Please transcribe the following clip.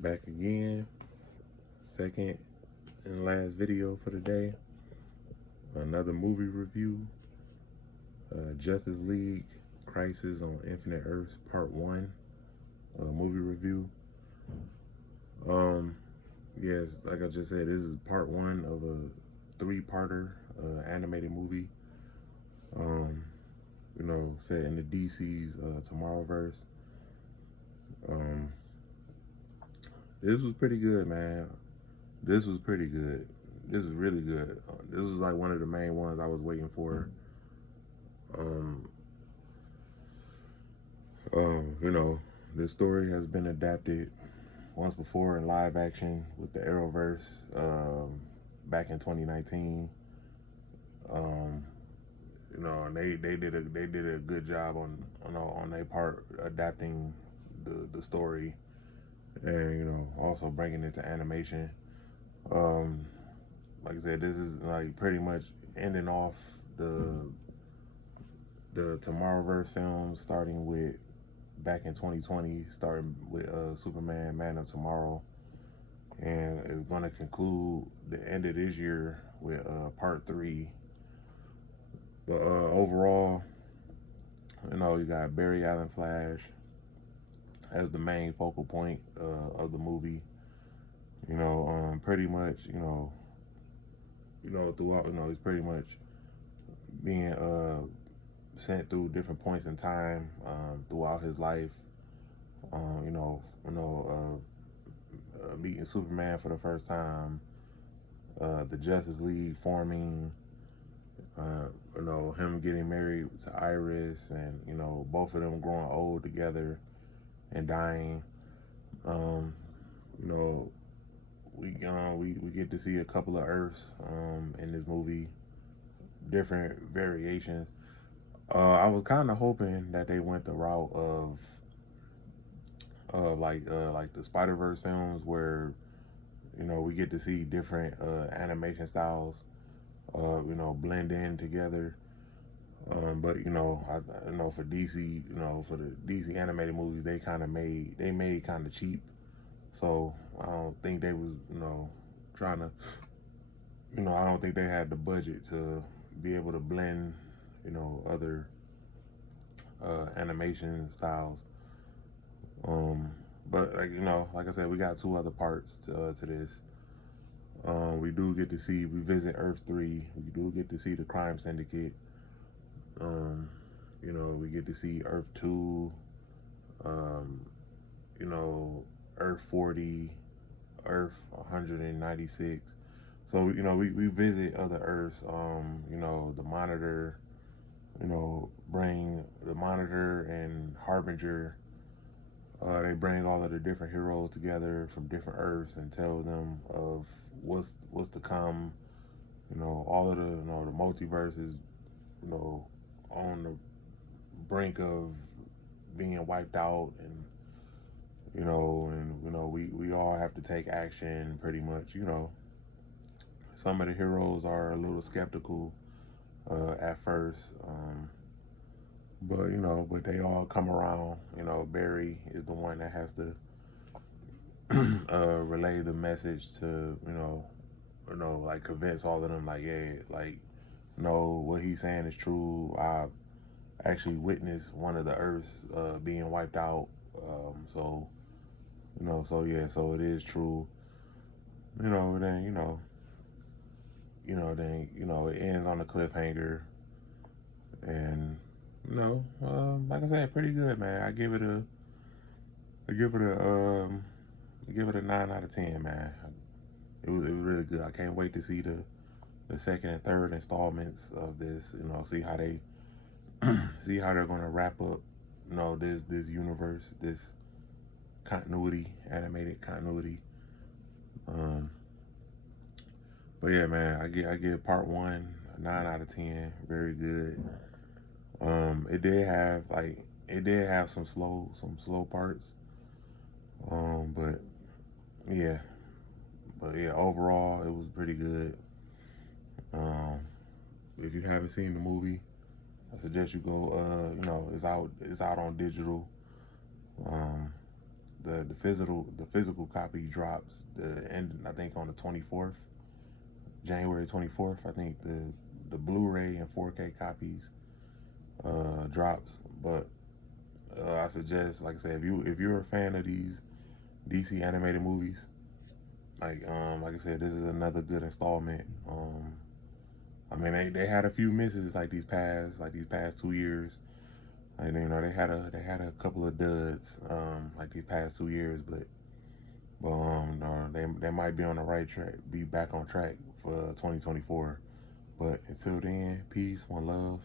Back again, second and last video for the day. Another movie review, Justice League Crisis on Infinite Earths Part 1 movie review. Yes, like I just said, this is part 1 of a three-parter animated movie, set in the DC's Tomorrowverse. This was pretty good, man. This was pretty good. This was really good. This was like one of the main ones I was waiting for. This story has been adapted once before in live action with the Arrowverse back in 2019. And they did a good job on their part adapting the story, and also bringing it to animation. Like I said, this is like pretty much ending off the Tomorrowverse films, starting with back in 2020, starting with Superman Man of Tomorrow, and is going to conclude the end of this year with part 3. But overall, you got Barry Allen Flash as the main focal point of the movie. Pretty much, throughout, he's pretty much being sent through different points in time throughout his life. Meeting Superman for the first time, the Justice League forming, him getting married to Iris, and both of them growing old together and dying. We get to see a couple of Earths in this movie, different variations. I was kind of hoping that they went the route of like the Spider-Verse films, where we get to see different animation styles blend in together. But for DC, for the DC animated movies, they made kind of cheap. So I don't think they was trying to I don't think they had the budget to be able to blend other animation styles. But like I said, we got 2 other parts to this. We do get to we visit Earth 3. We do get to see the crime syndicate. We get to see Earth 2, Earth 40, Earth 196. So, we visit other Earths. The Monitor, bring the Monitor and Harbinger. They bring all of the different heroes together from different Earths and tell them of what's to come. All of the multiverse is, on the brink of being wiped out, and we all have to take action pretty much. Some of the heroes are a little skeptical at first, but they all come around. Barry is the one that has to relay the message to like convince all of them, like, yeah, like, no, what he's saying is true. I actually witnessed one of the Earths being wiped out. So it is true. Then it ends on a cliffhanger, and like I said, pretty good, man. I give it a 9 out of 10, man. It was really good. I can't wait to see the second and third installments of this. See how they see how they're gonna wrap up. This universe, this continuity, animated continuity. But yeah, man, I give part 1 a 9 out of 10. Very good. It did have some slow parts. But yeah, overall it was pretty good. If you haven't seen the movie, I suggest you go. It's out on digital. the physical copy drops the end, I think, on the 24th, January 24th. I think the Blu-ray and 4K copies drops. But I suggest, like I said, if you're a fan of these DC animated movies, like I said, this is another good installment. I mean, they had a few misses these past 2 years. And they had a couple of duds like these past 2 years, but they might be on the right track, be back on track for 2024. But until then, peace, one love.